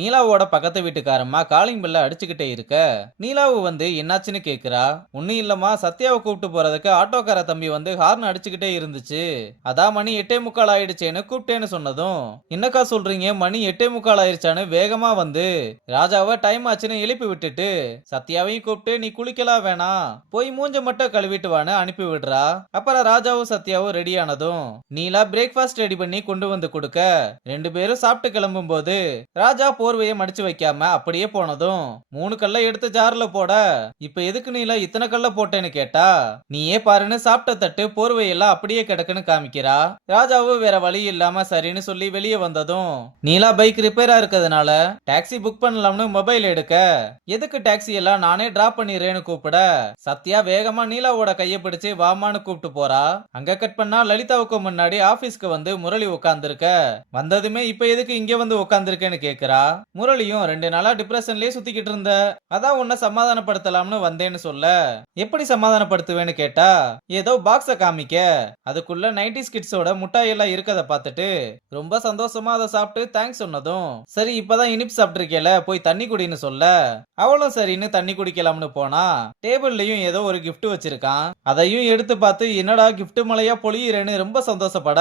நீலாவோட பக்கத்து வீட்டுக்காரம்மா காலிங் பெல்ல அடிச்சுக்கிட்டே இருக்க நீலாவு என்னாச்சுன்னு கேக்குறா. ஒன்னும் இல்லம்மா, சத்யாவை கூப்பிட்டு போறதுக்கு ஆட்டோக்கார தம்பி ஹார்ன் அடிச்சுக்கிட்டே இருந்துச்சு. அதான் மணி 8:45 ஆயிடுச்சேன்னு கூப்பிட்டேன்னு சொன்னதும், என்னக்கா சொல்றீங்க, மணி 8:45 ஆயிடுச்சான்னு வேகமா ராஜாவை டைம் ஆச்சுன்னு எழுப்பி விட்டுட்டு சத்யாவையும் கூப்பிட்டு நீ குளிக்கலாம் வேணாம், போய் மூஞ்ச மட்டும் கழுவிட்டு வான்னு அனுப்பி விடுறா. அப்புறம் ராஜாவும் சத்யாவும் ரெடி ஆனதும் நீலா பிரேக்ஃபாஸ்ட் ரெடி பண்ணி கொண்டு கொடுக்க ரெண்டு பேரும் சாப்பிட்டு கிளம்பும் போது ராஜா போர்வையை மடிச்சு வைக்காம அப்படியே போனதும் 3 கல்லை எடுத்து ஜார்ல போட, இப்ப எதுக்கு நீலா இத்தனை கல்ல போட்டேன்னு கேட்டா, நீயே பாருன்னு சாப்பிட்ட தட்டு போர்வையெல்லாம் அப்படியே கிடக்குன்னு காமிக்கிறா. ராஜாவும் வேற வழி இல்லாம சரின்னு சொல்லி வெளியே வந்ததும் நீலா பைக் ரிப்பேரா இருக்கிறதுனால டாக்ஸி புக் பண்ணலாம்னு மொபைல் எடுக்க, எதுக்கு டாக்ஸி எல்லாம் நானே டிராப் பண்ணிடுறேன்னு கூப்பிட சத்யா வேகமா நீலாவோட கையை பிடிச்சு வாமான்னு கூப்பிட்டு போறா. அங்க கட் பண்ணா லலிதாவுக்கு முன்னாடி ஆபீஸ்க்கு முரளி உட்கார்ந்துருக்க. வந்ததுமே இப்ப எதுக்கு இங்க உட்கார்ந்துருக்கேன்னு கேக்குறா. முரளியும் 2 நாளா டிப்ரெஷன்லயே சுத்திக்கிட்டு இருந்த, அதான் உன்னை சமாதானப்படுத்தலாம்னு வந்தேன்னு சொல்ல, எப்படி சமாதானப்படுத்துவேன்னு கேட்டா, ஏதோ பாக்ஸ காமிக்க அதுக்குள்ள 90s கிட்ஸோட முட்டாய் எல்லாம் இருக்கத பார்த்துட்டு ரொம்ப சந்தோஷமா அதை சாப்பிட்டு தேங்க்ஸ் சொன்னதும், சரி இப்பதான் இனிப்பு சாப்பிட்டிருக்கேல போய் தண்ணி குடின்னு சொல்ல, அவளும் சரின்னு தண்ணி குடிக்கலாம்னு போனா டேபிள்லயும் ஏதோ ஒரு கிஃப்ட் வச்சிருக்கான். அதையும் எடுத்து பார்த்து என்னடா கிஃப்ட் மலையா பொழியிறேன்னு ரொம்ப சந்தோஷப்பட,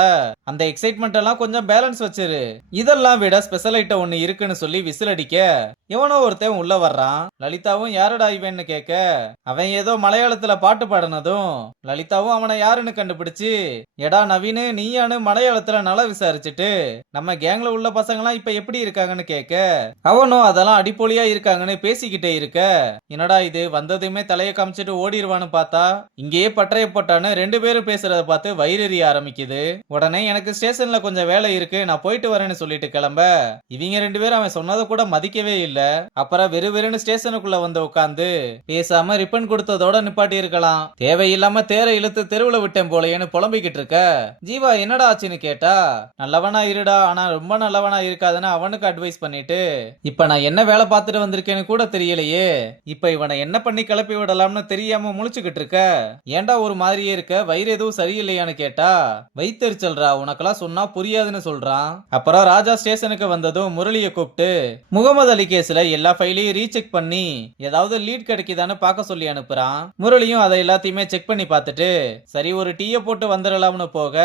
அந்த எக்ஸைட்மெண்ட் எல்லாம் கொஞ்சம் பேலன்ஸ் வச்சிரு, இதெல்லாம் விட ஸ்பெஷல் ஐட்டம் ஒண்ணு இருக்குன்னு சொல்லி விசில் அடிக்க எவனோ ஒருத்தன் உள்ள வர்றான். லலிதாவும் யாரடா இவன்னு கேட்க, அவன் ஏதோ மலையாளத்துல பாட்டு பாடினதும் லலிதாவும் அவனை யாருன்னு கண்டுபிடிச்சு, எடா நவீனு நீயானு மலையாளத்துல நல விசாரிச்சுட்டு நம்ம கேங்ல உள்ள பசங்களாம் இப்ப எப்படி இருக்காங்கன்னு கேட்க, அவனும் அதெல்லாம் அடிப்பொலியா இருக்காங்கன்னு பேசிக்கிட்டே இருக்க, என்னடா இது வந்ததுமே தலையை காமிச்சிட்டு ஓடிடுவான்னு பார்த்தா இங்கேயே பட்டறைய போட்டான்னு 2 பேரும் பேசுறத பார்த்து வயிறெறிய ஆரம்பிக்குது. உடனே எனக்கு ஸ்டேஷன்ல கொஞ்சம் வேலை இருக்கு, நான் போயிட்டு வரேன்னு சொல்லிட்டு கிளம்ப, இவங்க 2 பேரும் அவன் சொன்னதை கூட மதிக்கவே இல்ல. அப்புறம் வெறுவெறுன்னு ஸ்டேஷனுக்குள்ள உட்காந்து பேசாம ரிப்பன் கொடுத்ததோட நிப்பாட்டி இருக்கலாம், தேவையில்லாம தேர இழுத்து தெருவுல விட்டேன் போலையேன்னு புலம்பிக்கிட்டு இருக்க. ஜீவா என்னடா ஆச்சுன்னு கேட்டா, நல்லவனா இருடா, ஆனா ரொம்ப நல்லவனா இருக்காதுன்னு அவனுக்கு அட்வைஸ் பண்ணிட்டு, இப்ப நான் என்ன வேலை பார்த்துட்டு வந்திருக்கேன்னு கூட தெரியலையே, இப்ப இவனை என்ன பண்ணி கிளப்பி விடலாம்னு தெரியாம முழிச்சுக்கிட்டு இருக்க, ஏன்டா ஒரு மாதிரியே இருக்க, வயிறு எதுவும் சரியில்லையான்னு கேட்டா, வயித்தெரிச்சல்ரா, உனக்கெல்லாம் சொன்னா புரியாதுன்னு சொல்றான். அப்புறம் ராஜா ஸ்டேஷனுக்கு வந்ததும் முரளியை கூப்பிட்டு முகமது அலி கேஸ்ல எல்லா ஃபைலையும் ரீசெக் பண்ணி ஏதாவது லீட் கிடைக்குதான்னு பார்க்க சொல்லி அனுப்புறான். முரளியும் அதை எல்லாத்தையுமே செக் பண்ணி பார்த்துட்டு சரி ஒரு டீயை போட்டு வந்துடலாம்னு போக,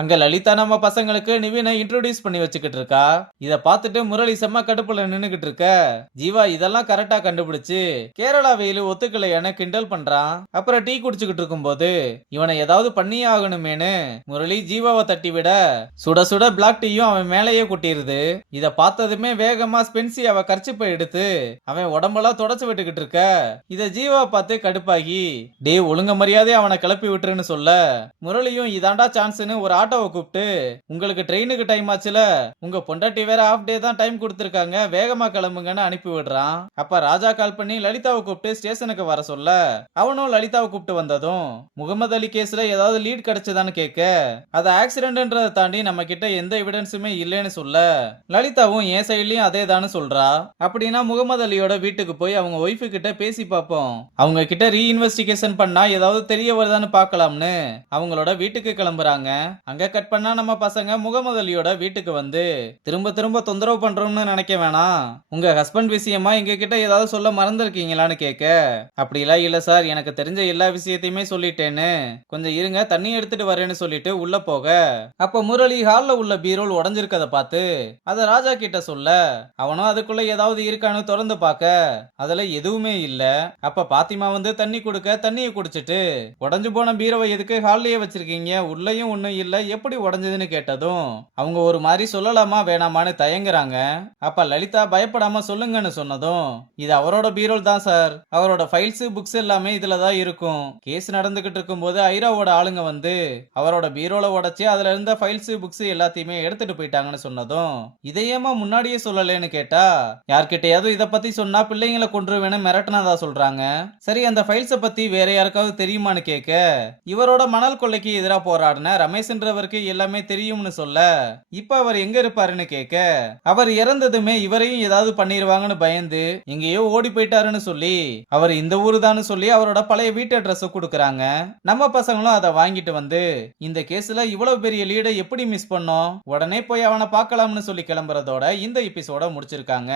அங்க லலிதா நம்ம பசங்களுக்கு நிவினை இன்ட்ரோடியூஸ் பண்ணி வச்சுக்கிட்டு இருக்கா. இத பார்த்துட்டு முரளி செம்ம கடுப்புல நின்னுகிட்டு இருக்க, ஜீவா இதெல்லாம் கரெக்டா கண்டுபிடிச்சு கேரளா வெயில் ஒத்துக்கலையான கிண்டல் பண்றான். அப்புறம் டீ குடிச்சுக்கிட்டு இருக்கும் போது இவனை ஏதாவது பண்ணியே ஆகணுமேனு முரளி ஜீவாவை தட்டி விட சுட சுட பிளாக் டீயும் அவன் மேலேயே கொட்டிருது. இத பார்த்ததுமே வேகமா ஸ்பென்சி அவ கர்ச்சிப்பை எடுத்து அவன் உடம்பெல்லாம் தொடச்சு விட்டுக்கிட்டு இருக்க, இத ஜீவா பார்த்து கடுப்பாகி டே ஒழுங்க மரியாதை அவனை கிளப்பி விட்டுருன்னு சொல்ல, முரளியும் இதாண்டா சான்ஸ்னு ஒரு ஆட்டோவை கூப்பிட்டு, உங்களுக்கு ட்ரெயினுக்கு டைம் ஆச்சுல, உங்க பொண்டாட்டி வேற ஆஃப் டே தான் டைம் கொடுத்திருக்காங்க, வேகமா கிளம்புங்கன்னு அனுப்பி விடுறான். அப்ப ராஜா கால் பண்ணி லலிதாவை கூப்பிட்டு ஸ்டேஷனுக்கு வர சொல்ல, அவனும் லலிதாவை கூப்பிட்டு வந்ததும் முகமது அலி கேஸ்ல ஏதாவது லீட் கிடைச்சதான்னு கேட்க, அது ஆக்சிடென்ட்ன்றதை தாண்டி நம்ம கிட்ட எந்த எவிடன்ஸுமே இல்லைன்னு சொல்ல, லலிதாவும் என் சைட்லயும் அதே தான்னு சொல்றா. அப்படின்னா முகமது அலியோட வீட்டுக்கு போய் அவங்க ஒய்ஃபு கிட்ட பேசி பார்ப்போம், அவங்க கிட்ட ரீஇன்வெஸ்டிகேஷன் பண்ணா ஏதாவது தெரிய வருதான்னு பார்க்கலாம்னு அவங்களோட வீட்டுக்கு கிளம்புறாங்க. அங்க கட் பண்ணா நம்ம பசங்க முகமது அலியோட வீட்டுக்கு திரும்ப திரும்ப தொந்தரவு பண்றோம்னு நினைக்க வேணாம், உங்க ஹஸ்பண்ட் விஷயமா எங்க கிட்ட ஏதாவது சொல்ல மறந்துருக்கீங்களான்னு கேட்க, அப்படிலாம் இல்ல சார், எனக்கு தெரிஞ்ச எல்லா விஷயத்தையுமே சொல்லிட்டேன்னு, கொஞ்சம் இருங்க தண்ணி எடுத்துட்டு வரேன்னு சொல்லிட்டு உள்ள போக, அப்ப முரளி ஹால்ல உள்ள பீரோல் உடஞ்சிருக்கத பார்த்து அத ராஜா கிட்ட சொல்ல, அவனும் அதுக்குள்ள ஏதாவது இருக்கான்னு திறந்து பார்க்க அதுல எதுவுமே இல்ல. அப்ப பாத்திமா தண்ணி கொடுக்க தண்ணியை குடிச்சிட்டு, உடஞ்சு போன பீரோவை எதுக்கு ஹால்லயே வச்சிருக்கீங்க, உள்ளயும் ஒண்ணும் இல்ல, எப்படி உடஞ்சதுன்னு கேட்டதும் அவங்க ஒரு மாதிரி சொல்லலாமா வேணாமான்னு தயங்குறாங்க. அப்ப லலிதா பயப்படாம சொல்லுங்கன்னு சொன்னதும், இது அவரோட பீரோல் தான் சார், அவரோட ஃபைல்ஸ் புக்ஸ் எல்லாமே இதுலதான் இருக்கும், கேஸ் நடந்துகிட்டு இருக்கும் போது ஐராவோட ஆளுங்க அவரோட பீரோல உடைச்சு அதுல இருந்த ஃபைல்ஸ் புக்ஸ் எல்லாத்தையுமே எடுத்துட்டு போயிட்டாங்கன்னு சொன்னதும், இதையேமா முன்னாடியே சொல்லலன்னு கேட்டா, யார்கிட்டயாவது இத பத்தி சொன்னா பிள்ளைங்களை கொன்றுவேன்னு மிரட்டினதா சொல்றாங்க. சரி அந்த ஃபைல்ஸ பத்தி வேற யாருக்காவது தெரியுமான்னு கேட்க, இவரோட மணல் கொள்ளைக்கு எதிராக போராடின ரமேஷ்ன்றவருக்கு எல்லாமே தெரியும்னு சொல்ல, இப்ப அவர் எங்க இருப்பாருன்னு கேட்க, அவர் இறந்ததுமே இவரையும் ஏதாவது பண்ணிருவாங்கன்னு பயந்து எங்கேயோ ஓடி போயிட்டாருன்னு சொல்லி அவர் இந்த ஊரு தான் சொல்லி அவரோட பழைய வீட்டு அட்ரஸ் கொடுக்கறாங்க. நம்ம பசங்களும் அதை வாங்கிட்டு இந்த கேஸ்ல இவ்வளவு பெரிய லீடை எப்படி மிஸ் பண்ணோம், உடனே போய் அவனை பார்க்கலாம்னு சொல்லி கிளம்புறதோட இந்த எபிசோட் எபிசோட முடிச்சிருக்காங்க.